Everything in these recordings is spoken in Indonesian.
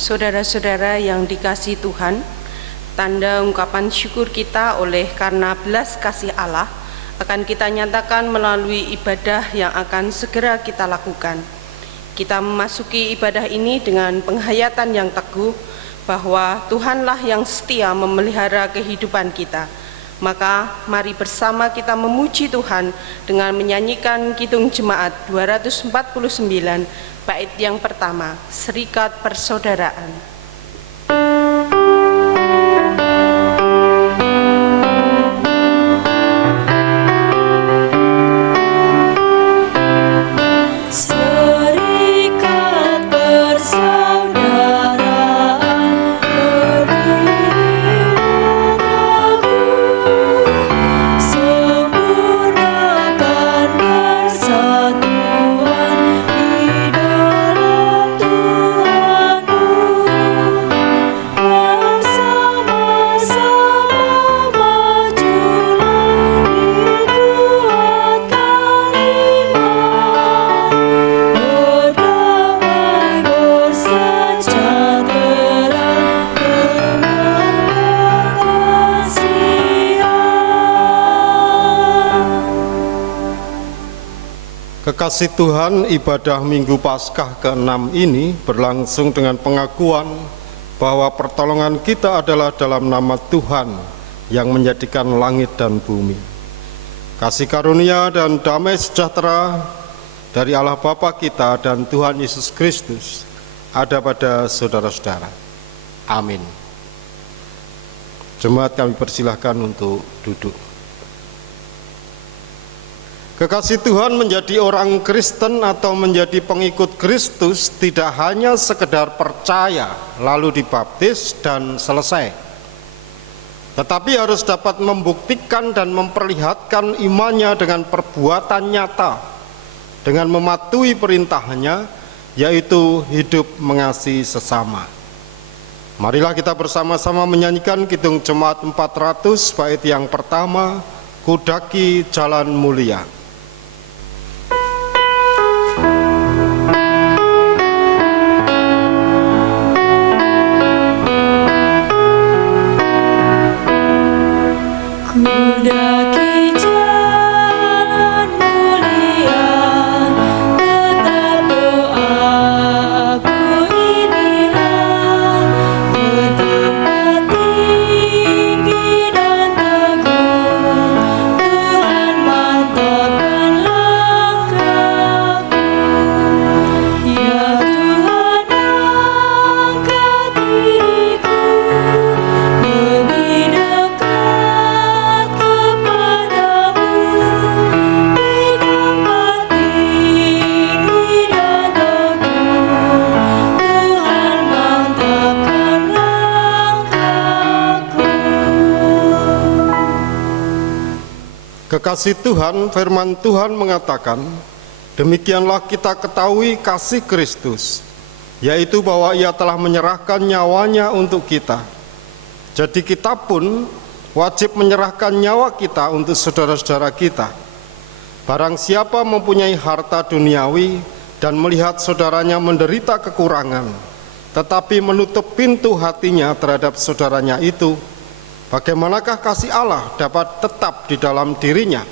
Saudara-saudara yang dikasihi Tuhan, tanda ungkapan syukur kita oleh karena belas kasih Allah akan kita nyatakan melalui ibadah yang akan segera kita lakukan. Kita memasuki ibadah ini dengan penghayatan yang teguh bahwa Tuhanlah yang setia memelihara kehidupan kita. Maka mari bersama kita memuji Tuhan dengan menyanyikan Kidung Jemaat 249 bait yang pertama, Serikat Persaudaraan. Kekasih Tuhan, ibadah Minggu Paskah ke-6 ini berlangsung dengan pengakuan bahwa pertolongan kita adalah dalam nama Tuhan yang menjadikan langit dan bumi. Kasih karunia dan damai sejahtera dari Allah Bapa kita dan Tuhan Yesus Kristus ada pada saudara-saudara. Amin. Jemaat, kami persilahkan untuk duduk. Kekasih Tuhan, menjadi orang Kristen atau menjadi pengikut Kristus tidak hanya sekedar percaya lalu dibaptis dan selesai, tetapi harus dapat membuktikan dan memperlihatkan imannya dengan perbuatan nyata, dengan mematuhi perintahnya, yaitu hidup mengasihi sesama. Marilah kita bersama-sama menyanyikan Kidung Jemaat 400 bait yang pertama, Kudaki Jalan Mulia. Kekasih Tuhan, firman Tuhan mengatakan, demikianlah kita ketahui kasih Kristus, yaitu bahwa Ia telah menyerahkan nyawanya untuk kita. Jadi kita pun wajib menyerahkan nyawa kita untuk saudara-saudara kita. Barang siapa mempunyai harta duniawi dan melihat saudaranya menderita kekurangan, tetapi menutup pintu hatinya terhadap saudaranya itu, bagaimanakah kasih Allah dapat tetap di dalam dirinya?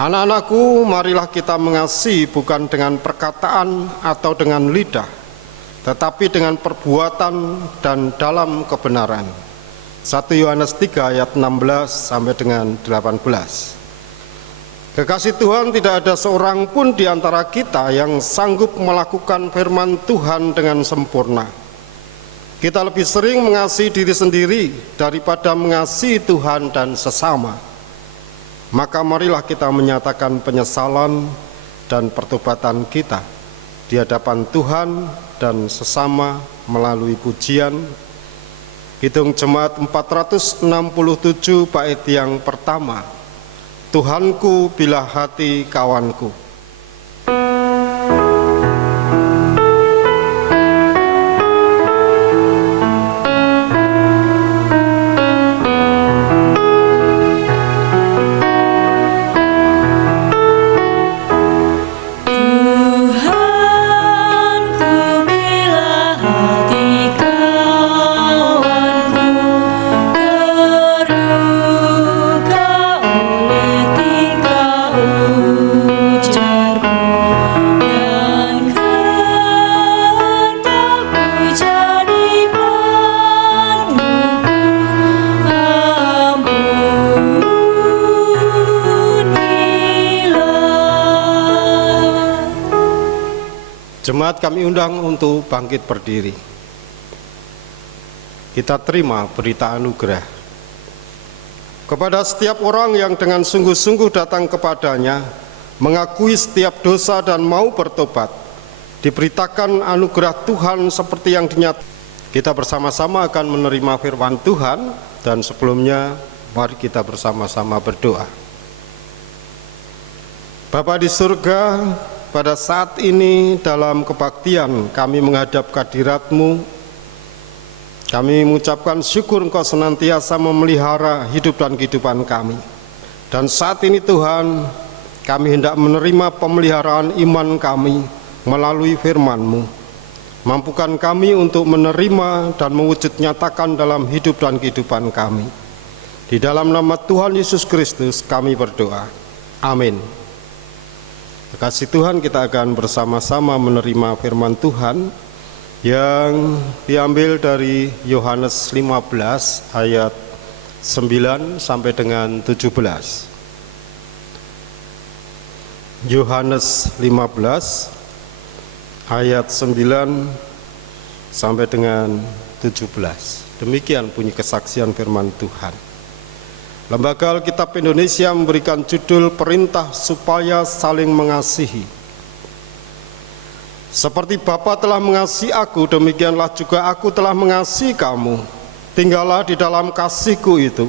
Anak-anakku, marilah kita mengasihi bukan dengan perkataan atau dengan lidah, tetapi dengan perbuatan dan dalam kebenaran. 1 Yohanes 3 ayat 16 sampai dengan 18. Kekasih Tuhan, tidak ada seorang pun di antara kita yang sanggup melakukan firman Tuhan dengan sempurna. Kita lebih sering mengasihi diri sendiri daripada mengasihi Tuhan dan sesama. Maka marilah kita menyatakan penyesalan dan pertobatan kita di hadapan Tuhan dan sesama melalui pujian. Kidung Jemaat 467 bait yang pertama, Tuhanku bila hati kawanku. Tuhanku bila Jemaat kami undang untuk bangkit berdiri. Kita terima berita anugerah. Kepada setiap orang yang dengan sungguh-sungguh datang kepadanya, mengakui setiap dosa dan mau bertobat, diberitakan anugerah Tuhan seperti yang dinyatakan. Kita bersama-sama akan menerima firman Tuhan, dan sebelumnya mari kita bersama-sama berdoa. Bapa di surga, pada saat ini dalam kebaktian kami menghadap kehadirat-Mu, kami mengucapkan syukur Engkau senantiasa memelihara hidup dan kehidupan kami. Dan saat ini Tuhan, kami hendak menerima pemeliharaan iman kami melalui firman-Mu. Mampukan kami untuk menerima dan mewujud nyatakan dalam hidup dan kehidupan kami. Di dalam nama Tuhan Yesus Kristus kami berdoa. Amin. Kasih Tuhan, kita akan bersama-sama menerima firman Tuhan yang diambil dari Yohanes 15 ayat 9 sampai dengan 17. Yohanes 15 ayat 9 sampai dengan 17. Demikian bunyi kesaksian firman Tuhan. Lembaga Alkitab Indonesia memberikan judul Perintah Supaya Saling Mengasihi. Seperti Bapa telah mengasihi aku, demikianlah juga aku telah mengasihi kamu. Tinggallah di dalam kasih-Ku itu.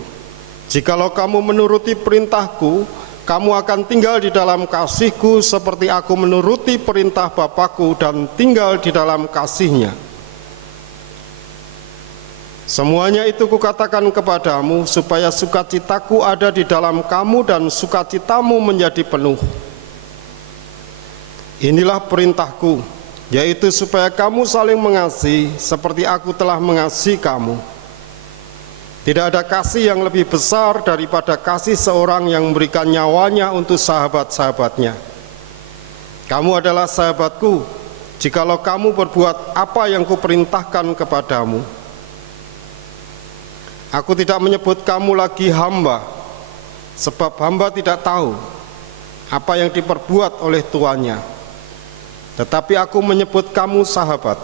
Jikalau kamu menuruti perintah-Ku, kamu akan tinggal di dalam kasih-Ku seperti aku menuruti perintah Bapa-Ku dan tinggal di dalam kasih-Nya. Semuanya itu kukatakan kepadamu supaya sukacitaku ada di dalam kamu dan sukacitamu menjadi penuh. Inilah perintahku, yaitu supaya kamu saling mengasihi seperti aku telah mengasihi kamu. Tidak ada kasih yang lebih besar daripada kasih seorang yang memberikan nyawanya untuk sahabat-sahabatnya. Kamu adalah sahabatku, jikalau kamu berbuat apa yang kuperintahkan kepadamu. Aku tidak menyebut kamu lagi hamba, sebab hamba tidak tahu apa yang diperbuat oleh tuannya. Tetapi aku menyebut kamu sahabat,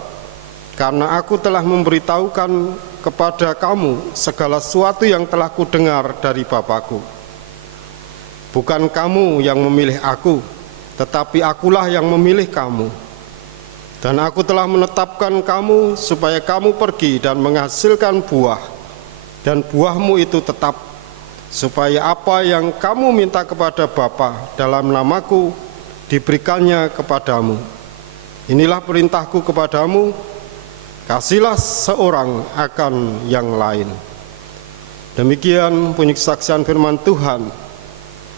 karena aku telah memberitahukan kepada kamu segala sesuatu yang telah kudengar dari Bapa-Ku. Bukan kamu yang memilih aku, tetapi akulah yang memilih kamu. Dan aku telah menetapkan kamu supaya kamu pergi dan menghasilkan buah, dan buahmu itu tetap, supaya apa yang kamu minta kepada Bapa dalam namaku diberikannya kepadamu. Inilah perintahku kepadamu, kasihlah seorang akan yang lain. Demikian bunyi kesaksian firman Tuhan.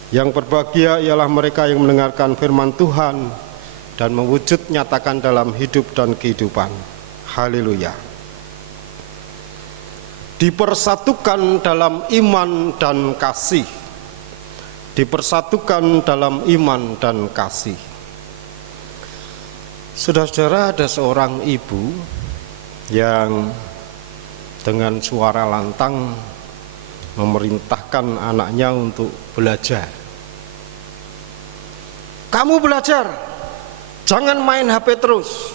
Yang berbahagia ialah mereka yang mendengarkan firman Tuhan dan mewujud nyatakan dalam hidup dan kehidupan. Haleluya. Dipersatukan dalam iman dan kasih. Dipersatukan dalam iman dan kasih. Saudara-saudara, ada seorang ibu yang dengan suara lantang memerintahkan anaknya untuk belajar. Kamu belajar, jangan main HP terus.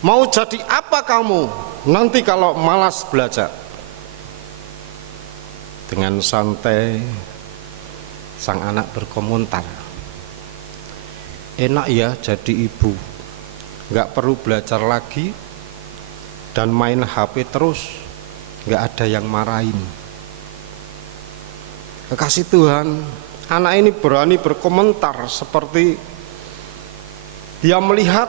Mau jadi apa kamu nanti kalau malas belajar? Dengan santai sang anak berkomentar, enak ya jadi ibu, nggak perlu belajar lagi dan main HP terus, nggak ada yang marahin. Kekasih Tuhan, anak ini berani berkomentar seperti dia melihat,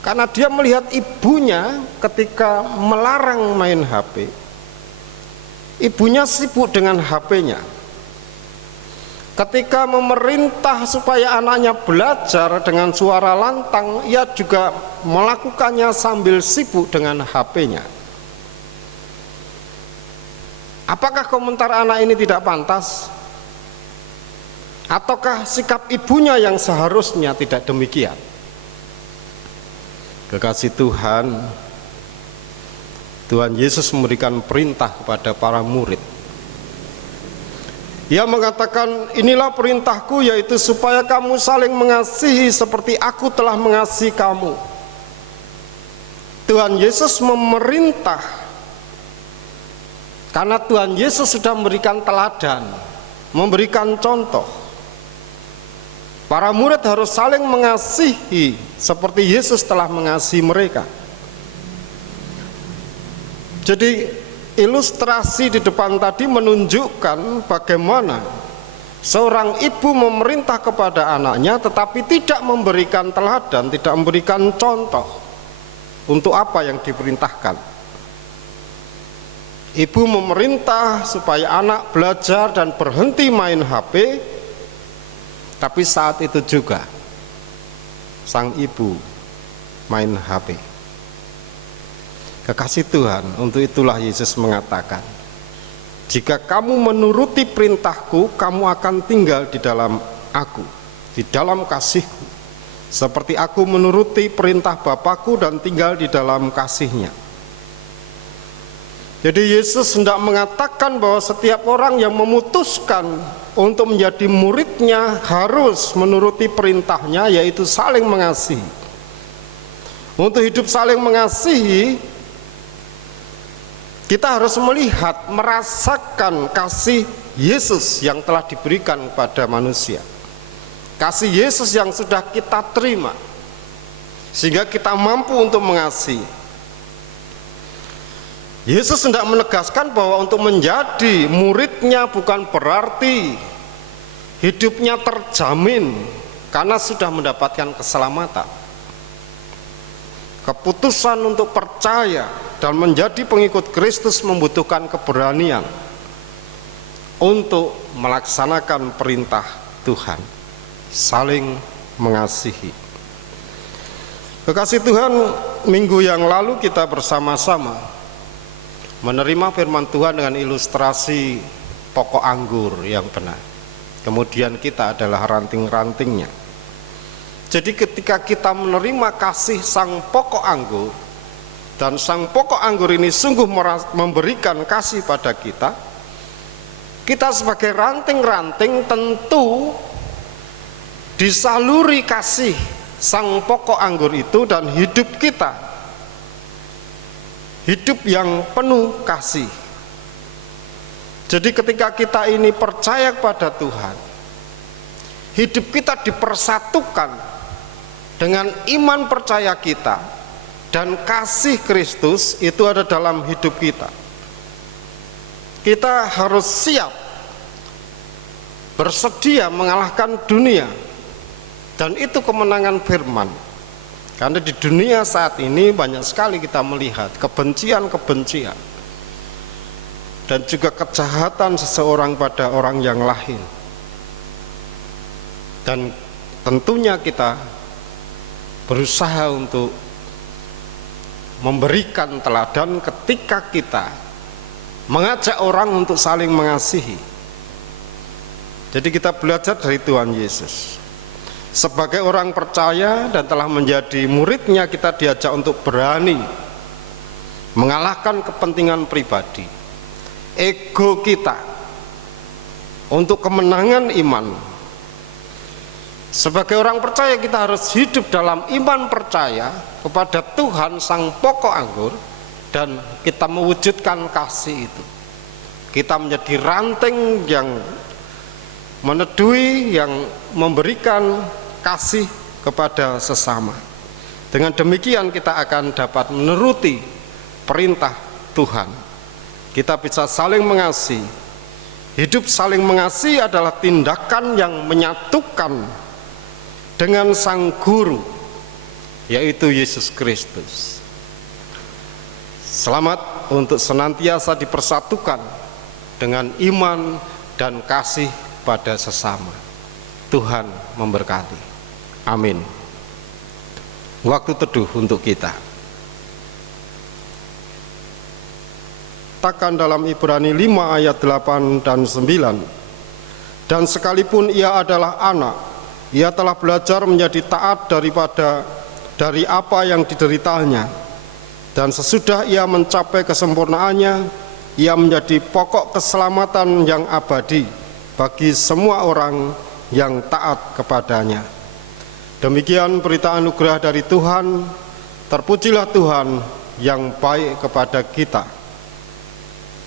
karena dia melihat ibunya ketika melarang main HP, ibunya sibuk dengan HP-nya. Ketika memerintah supaya anaknya belajar dengan suara lantang, ia juga melakukannya sambil sibuk dengan HP-nya. Apakah komentar anak ini tidak pantas? Ataukah sikap ibunya yang seharusnya tidak demikian? Kekasih Tuhan, Tuhan Yesus memberikan perintah kepada para murid. Ia mengatakan, inilah perintahku, yaitu supaya kamu saling mengasihi seperti aku telah mengasihi kamu. Tuhan Yesus memerintah karena Tuhan Yesus sudah memberikan teladan, memberikan contoh. Para murid harus saling mengasihi seperti Yesus telah mengasihi mereka. Jadi ilustrasi di depan tadi menunjukkan bagaimana seorang ibu memerintah kepada anaknya tetapi tidak memberikan teladan, tidak memberikan contoh untuk apa yang diperintahkan. Ibu memerintah supaya anak belajar dan berhenti main HP, tapi saat itu juga sang ibu main HP. Kekasih Tuhan, untuk itulah Yesus mengatakan, jika kamu menuruti perintahku, kamu akan tinggal di dalam aku, di dalam kasihku, seperti aku menuruti perintah Bapakku dan tinggal di dalam kasihnya. Jadi Yesus hendak mengatakan bahwa setiap orang yang memutuskan untuk menjadi muridnya harus menuruti perintahnya, yaitu saling mengasihi. Untuk hidup saling mengasihi, kita harus melihat, merasakan kasih Yesus yang telah diberikan kepada manusia. Kasih Yesus yang sudah kita terima, sehingga kita mampu untuk mengasihi. Yesus hendak menegaskan bahwa untuk menjadi muridnya bukan berarti hidupnya terjamin karena sudah mendapatkan keselamatan. Keputusan untuk percaya dan menjadi pengikut Kristus membutuhkan keberanian untuk melaksanakan perintah Tuhan, saling mengasihi. Kekasih Tuhan, minggu yang lalu kita bersama-sama menerima firman Tuhan dengan ilustrasi pokok anggur yang benar. Kemudian kita adalah ranting-rantingnya. Jadi ketika kita menerima kasih sang pokok anggur, dan sang pokok anggur ini sungguh memberikan kasih pada kita, kita sebagai ranting-ranting tentu disaluri kasih sang pokok anggur itu, dan hidup kita hidup yang penuh kasih. Jadi ketika kita ini percaya kepada Tuhan, hidup kita dipersatukan dengan iman percaya kita, dan kasih Kristus itu ada dalam hidup kita. Kita harus siap, bersedia mengalahkan dunia, dan itu kemenangan firman. Karena di dunia saat ini banyak sekali kita melihat kebencian-kebencian dan juga kejahatan seseorang pada orang yang lain. Dan tentunya kita berusaha untuk memberikan teladan ketika kita mengajak orang untuk saling mengasihi. Jadi kita belajar dari Tuhan Yesus. Sebagai orang percaya dan telah menjadi muridnya, kita diajak untuk berani mengalahkan kepentingan pribadi, ego kita, untuk kemenangan iman. Sebagai orang percaya kita harus hidup dalam iman percaya kepada Tuhan sang pokok anggur, dan kita mewujudkan kasih itu. Kita menjadi ranting yang meneduhi, yang memberikan kasih kepada sesama. Dengan demikian kita akan dapat menuruti perintah Tuhan. Kita bisa saling mengasihi. Hidup saling mengasihi adalah tindakan yang menyatukan dengan sang guru, yaitu Yesus Kristus. Selamat untuk senantiasa dipersatukan dengan iman dan kasih pada sesama. Tuhan memberkati. Amin. Waktu teduh untuk kita. Katakan dalam Ibrani 5 ayat 8 dan 9. Dan sekalipun ia adalah anak, ia telah belajar menjadi taat dari apa yang dideritanya. Dan sesudah ia mencapai kesempurnaannya, ia menjadi pokok keselamatan yang abadi bagi semua orang yang taat kepadanya. Demikian berita anugerah dari Tuhan. Terpujilah Tuhan yang baik kepada kita.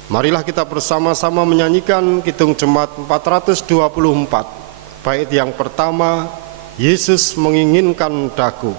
Marilah kita bersama-sama menyanyikan Kidung Jemaat 424, bait yang pertama, Yesus menginginkan daku.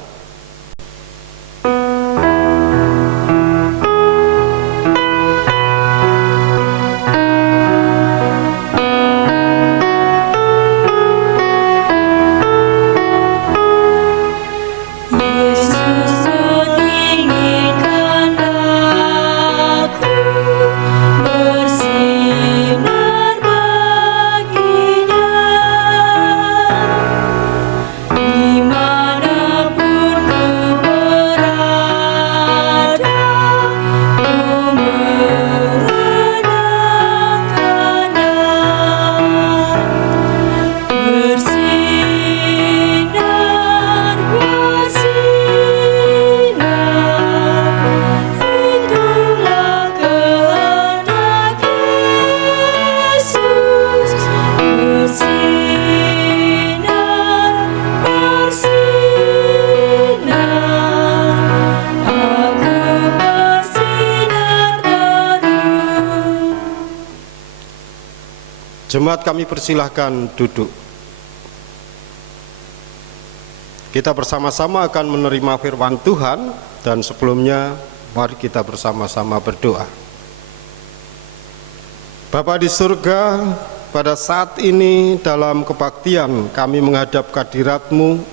Jemaat kami persilahkan duduk. Kita bersama-sama akan menerima firman Tuhan, dan sebelumnya mari kita bersama-sama berdoa. Bapa di surga, pada saat ini dalam kebaktian kami menghadap kehadirat-Mu,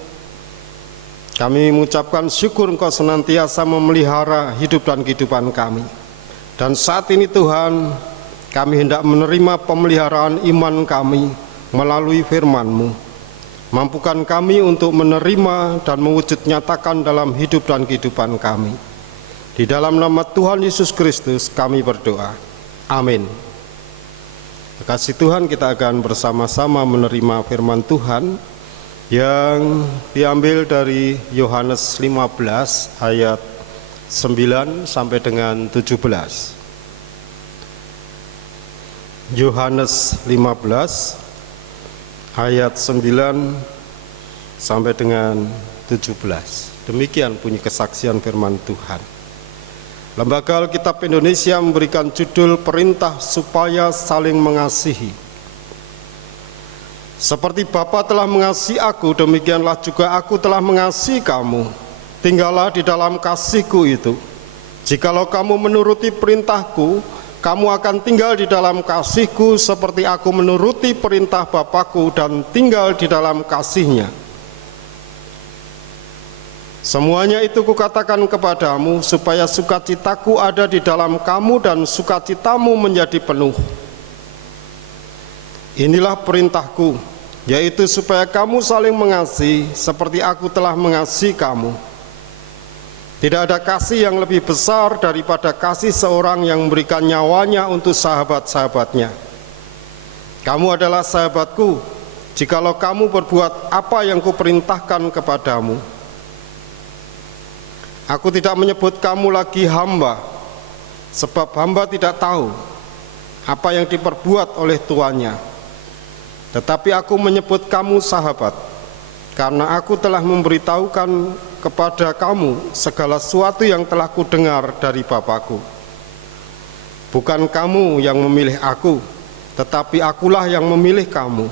kami mengucapkan syukur Engkau senantiasa memelihara hidup dan kehidupan kami. Dan saat ini Tuhan, kami hendak menerima pemeliharaan iman kami melalui firman-Mu. Mampukan kami untuk menerima dan mewujud nyatakan dalam hidup dan kehidupan kami. Di dalam nama Tuhan Yesus Kristus kami berdoa. Amin. Terima kasih Tuhan, kita akan bersama-sama menerima firman Tuhan yang diambil dari Yohanes 15 ayat 9 sampai dengan 17. Yohanes 15 ayat 9 sampai dengan 17. Demikian bunyi kesaksian firman Tuhan. Lembaga Alkitab Indonesia memberikan judul Perintah Supaya Saling Mengasihi. Seperti Bapa telah mengasihi aku, demikianlah juga aku telah mengasihi kamu. Tinggallah di dalam kasih-Ku itu. Jikalau kamu menuruti perintah-Ku, kamu akan tinggal di dalam kasih-Ku seperti aku menuruti perintah Bapa-Ku dan tinggal di dalam kasih-Nya. Semuanya itu kukatakan kepadamu supaya sukacitaku ada di dalam kamu dan sukacitamu menjadi penuh. Inilah perintahku, yaitu supaya kamu saling mengasihi seperti aku telah mengasihi kamu. Tidak ada kasih yang lebih besar daripada kasih seorang yang memberikan nyawanya untuk sahabat-sahabatnya. Kamu adalah sahabatku, jikalau kamu berbuat apa yang kuperintahkan kepadamu. Aku tidak menyebut kamu lagi hamba, sebab hamba tidak tahu apa yang diperbuat oleh tuannya. Tetapi aku menyebut kamu sahabat, karena aku telah memberitahukan kepada kamu segala sesuatu yang telah kudengar dari Bapa-Ku. Bukan kamu yang memilih aku, tetapi akulah yang memilih kamu.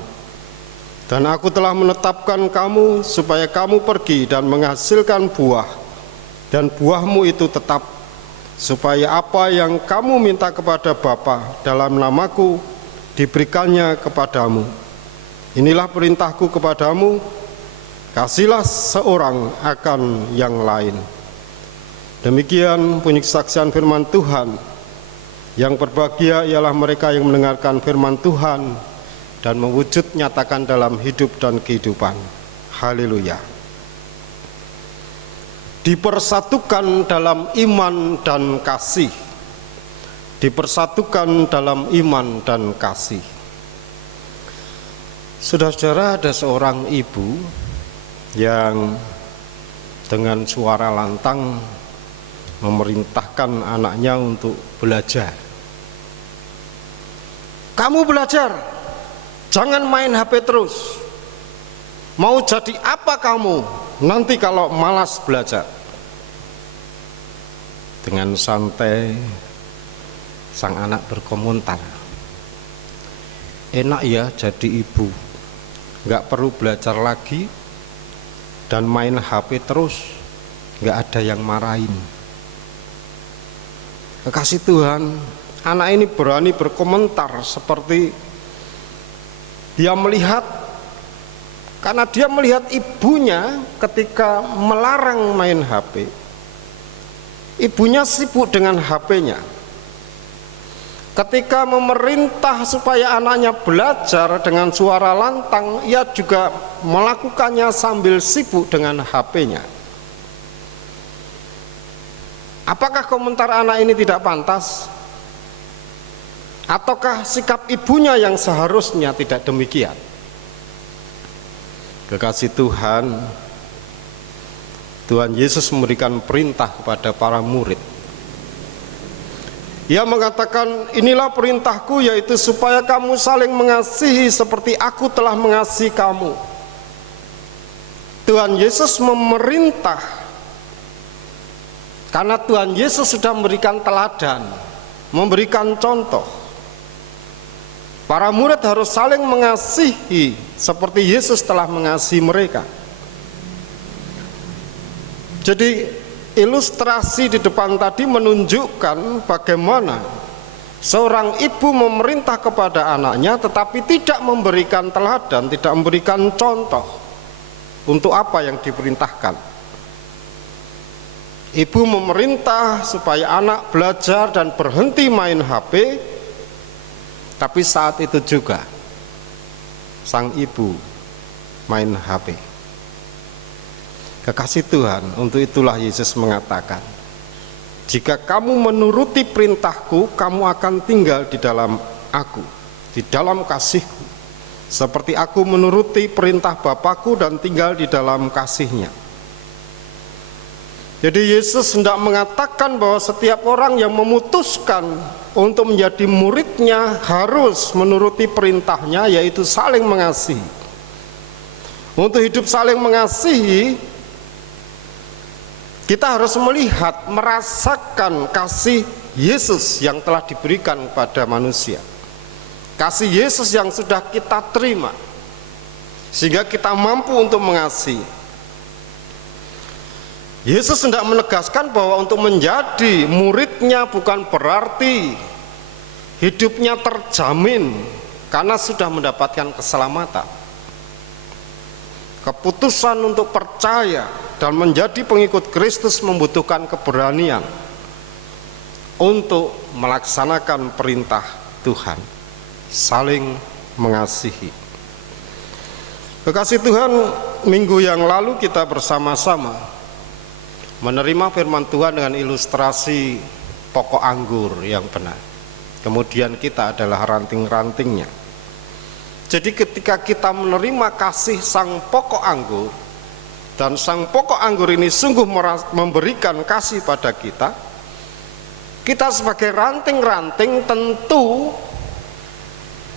Dan aku telah menetapkan kamu supaya kamu pergi dan menghasilkan buah, dan buahmu itu tetap, supaya apa yang kamu minta kepada Bapa dalam namaku diberikannya kepadamu. Inilah perintahku kepadamu, kasihlah seorang akan yang lain. Demikian bunyi kesaksian firman Tuhan. Yang berbahagia ialah mereka yang mendengarkan firman Tuhan dan mewujud nyatakan dalam hidup dan kehidupan. Haleluya. Dipersatukan dalam iman dan kasih. Dipersatukan dalam iman dan kasih. Saudara-saudara, ada seorang ibu yang dengan suara lantang memerintahkan anaknya untuk belajar. Kamu belajar, Jangan main HP terus. Mau jadi apa kamu nanti kalau malas belajar? Dengan santai sang anak berkomentar, enak ya jadi ibu, nggak perlu belajar lagi dan main HP terus, nggak ada yang marahin. Kekasih Tuhan, anak ini berani berkomentar seperti dia melihat, karena dia melihat ibunya ketika melarang main HP, ibunya sibuk dengan HP-nya. Ketika memerintah supaya anaknya belajar dengan suara lantang, ia juga melakukannya sambil sibuk dengan HP-nya. Apakah komentar anak ini tidak pantas? Ataukah sikap ibunya yang seharusnya tidak demikian? Kekasih Tuhan, Tuhan Yesus memberikan perintah kepada para murid. Ia mengatakan, inilah perintahku, yaitu supaya kamu saling mengasihi seperti aku telah mengasihi kamu. Tuhan Yesus memerintah karena Tuhan Yesus sudah memberikan teladan, memberikan contoh. Para murid harus saling mengasihi seperti Yesus telah mengasihi mereka. Jadi ilustrasi di depan tadi menunjukkan bagaimana seorang ibu memerintah kepada anaknya tetapi tidak memberikan teladan, tidak memberikan contoh untuk apa yang diperintahkan. Ibu memerintah supaya anak belajar dan berhenti main HP, tapi saat itu juga sang ibu main HP. Kekasih Tuhan, untuk itulah Yesus mengatakan, jika kamu menuruti perintahku, kamu akan tinggal di dalam aku, di dalam kasihku, seperti aku menuruti perintah Bapakku dan tinggal di dalam kasihnya. Jadi Yesus hendak mengatakan bahwa setiap orang yang memutuskan untuk menjadi muridnya harus menuruti perintahnya, yaitu saling mengasihi. Untuk hidup saling mengasihi, kita harus melihat, merasakan kasih Yesus yang telah diberikan kepada manusia. Kasih Yesus yang sudah kita terima, sehingga kita mampu untuk mengasihi. Yesus hendak menegaskan bahwa untuk menjadi muridnya bukan berarti hidupnya terjamin karena sudah mendapatkan keselamatan. Keputusan untuk percaya dan menjadi pengikut Kristus membutuhkan keberanian untuk melaksanakan perintah Tuhan, saling mengasihi. Kekasih Tuhan, minggu yang lalu kita bersama-sama menerima firman Tuhan dengan ilustrasi pokok anggur yang benar. Kemudian kita adalah ranting-rantingnya. Jadi ketika kita menerima kasih sang pokok anggur, dan sang pokok anggur ini sungguh memberikan kasih pada kita, kita sebagai ranting-ranting tentu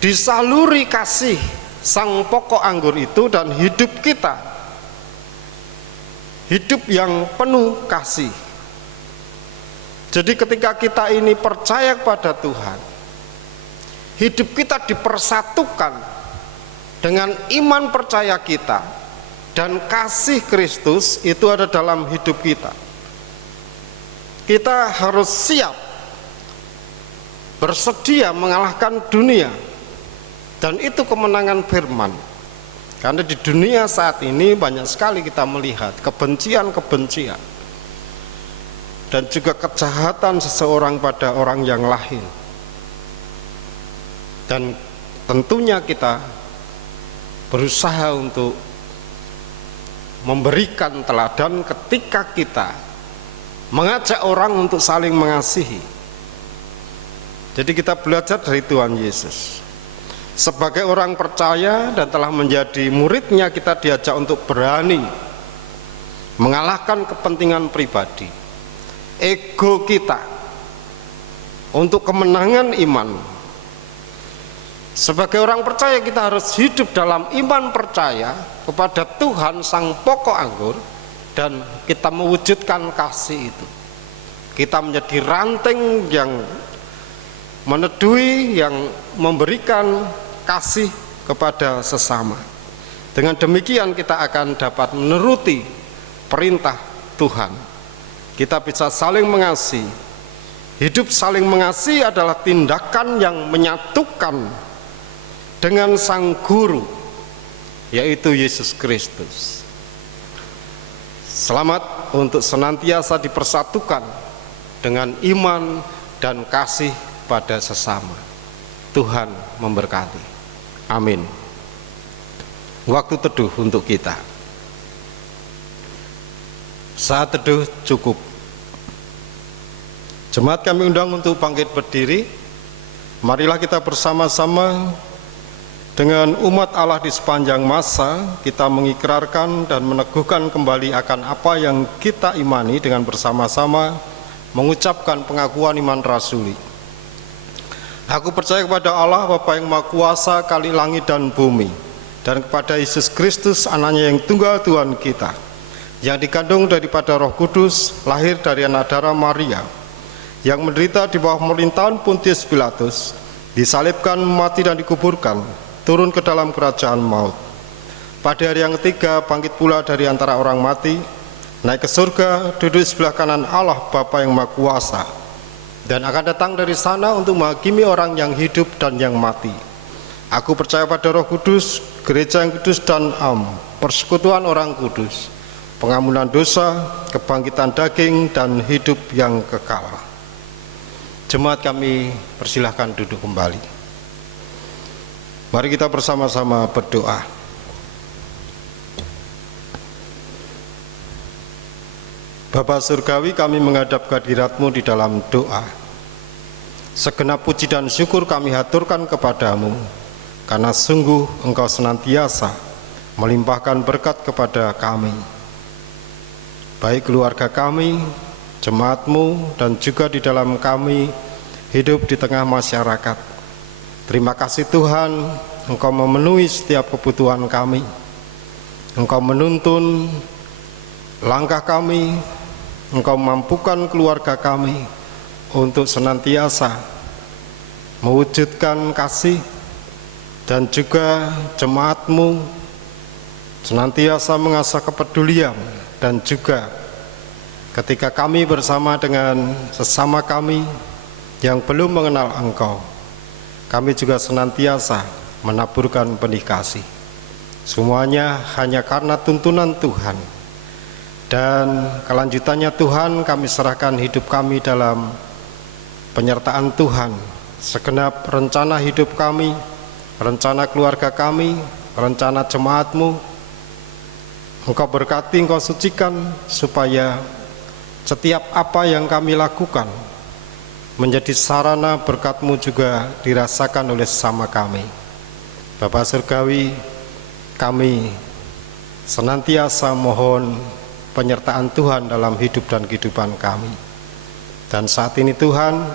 disaluri kasih sang pokok anggur itu, dan hidup kita hidup yang penuh kasih. Jadi ketika kita ini percaya kepada Tuhan, hidup kita dipersatukan dengan iman percaya kita, dan kasih Kristus itu ada dalam hidup kita. Kita harus siap bersedia mengalahkan dunia, dan itu kemenangan firman. Karena di dunia saat ini banyak sekali kita melihat kebencian-kebencian dan juga kejahatan seseorang pada orang yang lain. Dan tentunya kita berusaha untuk memberikan teladan ketika kita mengajak orang untuk saling mengasihi. Jadi kita belajar dari Tuhan Yesus. Sebagai orang percaya dan telah menjadi muridnya, kita diajak untuk berani mengalahkan kepentingan pribadi, ego kita, untuk kemenangan iman. Sebagai orang percaya kita harus hidup dalam iman percaya kepada Tuhan Sang Pokok Anggur, dan kita mewujudkan kasih itu. Kita menjadi ranting yang meneduhi, yang memberikan kasih kepada sesama. Dengan demikian kita akan dapat menuruti perintah Tuhan. Kita bisa saling mengasihi. Hidup saling mengasihi adalah tindakan yang menyatukan dengan Sang Guru, yaitu Yesus Kristus. Selamat untuk senantiasa dipersatukan dengan iman dan kasih pada sesama. Tuhan memberkati. Amin. Waktu teduh untuk kita. Saat teduh cukup. Jemaat kami undang untuk bangkit berdiri. Marilah kita bersama-sama dengan umat Allah di sepanjang masa, kita mengikrarkan dan meneguhkan kembali akan apa yang kita imani dengan bersama-sama mengucapkan pengakuan iman rasuli. Aku percaya kepada Allah Bapa yang Maha Kuasa, Kali langit dan bumi, dan kepada Yesus Kristus, Anaknya yang tunggal Tuhan kita, yang dikandung daripada Roh Kudus, lahir dari anak darah Maria, yang menderita di bawah pemerintahan Pontius Pilatus, disalibkan, mati dan dikuburkan, turun ke dalam kerajaan maut. Pada hari yang ketiga bangkit pula dari antara orang mati, naik ke surga, duduk di sebelah kanan Allah Bapa yang Maha Kuasa, dan akan datang dari sana untuk menghakimi orang yang hidup dan yang mati. Aku percaya pada Roh Kudus, gereja yang kudus dan am, persekutuan orang kudus, pengampunan dosa, kebangkitan daging, dan hidup yang kekal. Jemaat kami persilahkan duduk kembali. Mari kita bersama-sama berdoa. Bapa Surgawi, kami menghadap kehadirat-Mu di dalam doa. Segenap puji dan syukur kami haturkan kepadamu, karena sungguh Engkau senantiasa melimpahkan berkat kepada kami, baik keluarga kami, jemaat-Mu, dan juga di dalam kami hidup di tengah masyarakat. Terima kasih Tuhan, Engkau memenuhi setiap kebutuhan kami. Engkau menuntun langkah kami, Engkau mampukan keluarga kami untuk senantiasa mewujudkan kasih, dan juga jemaat-Mu senantiasa mengasah kepedulian, dan juga ketika kami bersama dengan sesama kami yang belum mengenal Engkau, kami juga senantiasa menaburkan benih kasih. Semuanya hanya karena tuntunan Tuhan. Dan kelanjutannya Tuhan, kami serahkan hidup kami dalam penyertaan Tuhan. Segenap rencana hidup kami, rencana keluarga kami, rencana jemaat-Mu, Engkau berkati, Engkau sucikan, supaya setiap apa yang kami lakukan menjadi sarana berkat-Mu juga dirasakan oleh sesama kami. Bapa Surgawi, kami senantiasa mohon penyertaan Tuhan dalam hidup dan kehidupan kami. Dan saat ini Tuhan,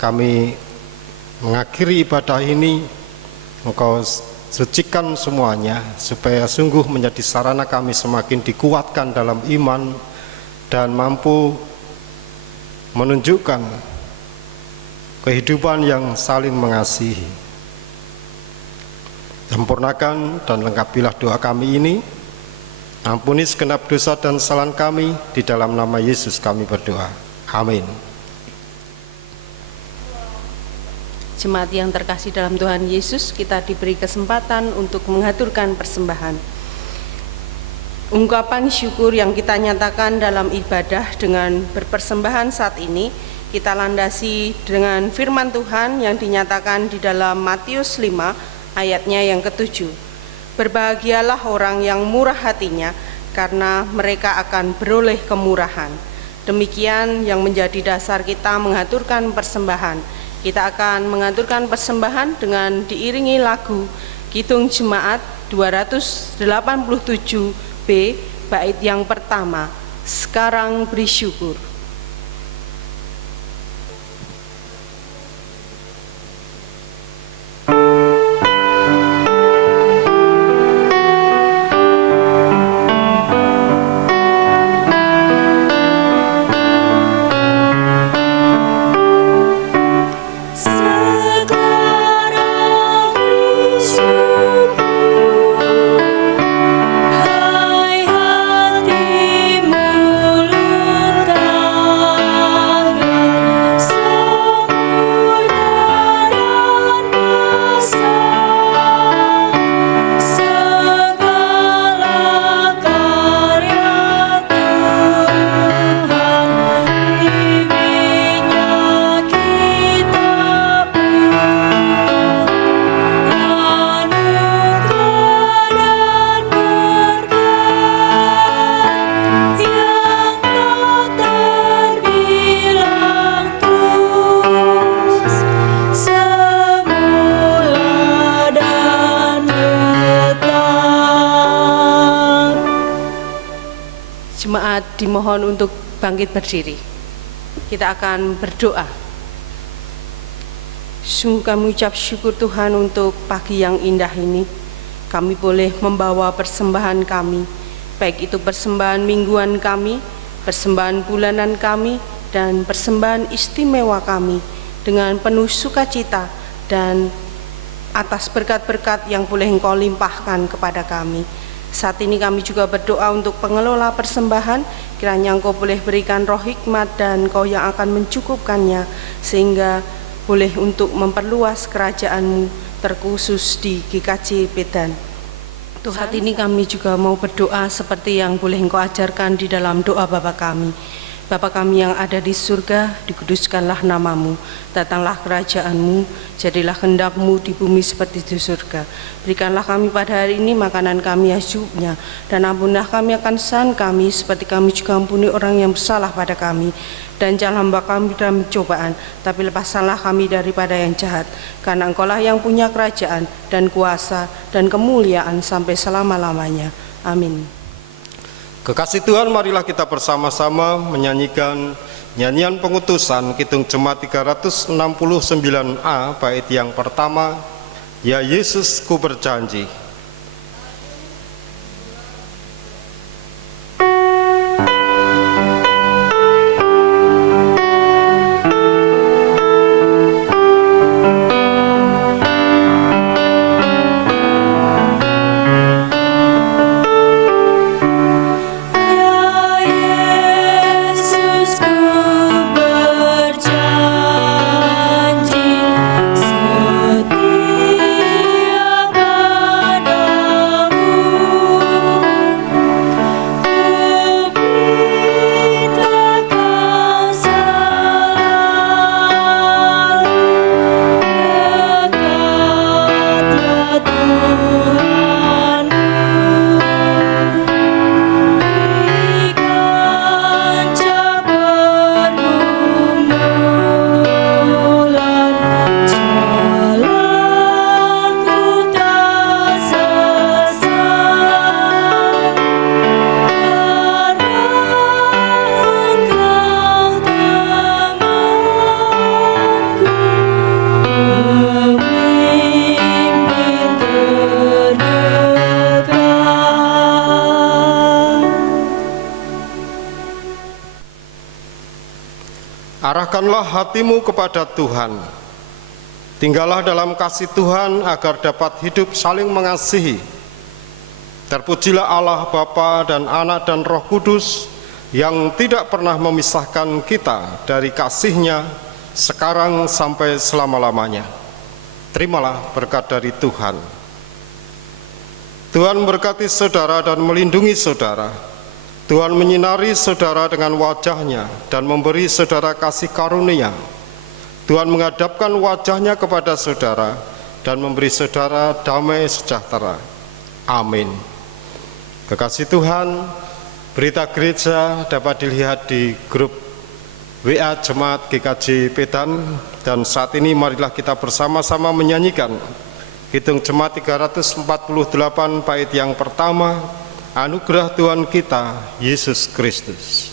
kami mengakhiri ibadah ini, Engkau sucikan semuanya, supaya sungguh menjadi sarana kami semakin dikuatkan dalam iman, dan mampu menunjukkan kehidupan yang saling mengasihi. Sempurnakan dan lengkapilah doa kami ini. Ampuni segenap dosa dan kesalahan kami. Di dalam nama Yesus kami berdoa. Amin. Jemaat yang terkasih dalam Tuhan Yesus, kita diberi kesempatan untuk mengaturkan persembahan. Ungkapan syukur yang kita nyatakan dalam ibadah dengan berpersembahan saat ini, kita landasi dengan firman Tuhan yang dinyatakan di dalam Matius 5 ayatnya yang ke-7. Berbahagialah orang yang murah hatinya, karena mereka akan beroleh kemurahan. Demikian yang menjadi dasar kita mengaturkan persembahan. Kita akan mengaturkan persembahan dengan diiringi lagu Kidung Jemaat 287B bait yang pertama, Sekarang Beri Syukur. dimohon untuk bangkit berdiri. Kita akan berdoa. Sungguh kami ucap syukur Tuhan untuk pagi yang indah ini. Kami boleh membawa persembahan kami, baik itu persembahan mingguan kami, persembahan bulanan kami, dan persembahan istimewa kami dengan penuh sukacita dan atas berkat-berkat yang boleh Engkau limpahkan kepada kami. Saat ini kami juga berdoa untuk pengelola persembahan, kiranya Engkau boleh berikan roh hikmat dan Engkau yang akan mencukupkannya, sehingga boleh untuk memperluas kerajaan-Mu terkhusus di GKJ Pedan. Saat ini kami juga mau berdoa seperti yang boleh Engkau ajarkan di dalam doa Bapa kami. Bapa kami yang ada di surga, dikuduskanlah nama-Mu, datanglah kerajaan-Mu, jadilah kehendak-Mu di bumi seperti di surga. Berikanlah kami pada hari ini makanan kami yang secukupnya, dan ampunilah kami akan kesalahan kami, seperti kami juga ampuni orang yang bersalah pada kami. Dan jangan hamba kami dalam cobaan, tapi lepaskanlah kami daripada yang jahat. Karena Engkau-lah yang punya kerajaan, dan kuasa, dan kemuliaan sampai selama-lamanya. Amin. Kekasih Tuhan, marilah kita bersama-sama menyanyikan nyanyian pengutusan Kidung Jemaat 369A, bait yang pertama, Ya Yesus ku berjanji. Arahkanlah hatimu kepada Tuhan. Tinggallah dalam kasih Tuhan agar dapat hidup saling mengasihi. Terpujilah Allah Bapa dan Anak dan Roh Kudus yang tidak pernah memisahkan kita dari kasih-Nya sekarang sampai selama-lamanya. Terimalah berkat dari Tuhan. Tuhan berkati saudara dan melindungi saudara. Tuhan menyinari saudara dengan wajah-Nya dan memberi saudara kasih karunia. Tuhan menghadapkan wajah-Nya kepada saudara dan memberi saudara damai sejahtera. Amin. Kekasih Tuhan, berita gereja dapat dilihat di grup WA Jemaat GKJ Pedan, dan saat ini marilah kita bersama-sama menyanyikan Kidung Jemaat 348 bait yang pertama, Anugerah Tuhan kita Yesus Kristus.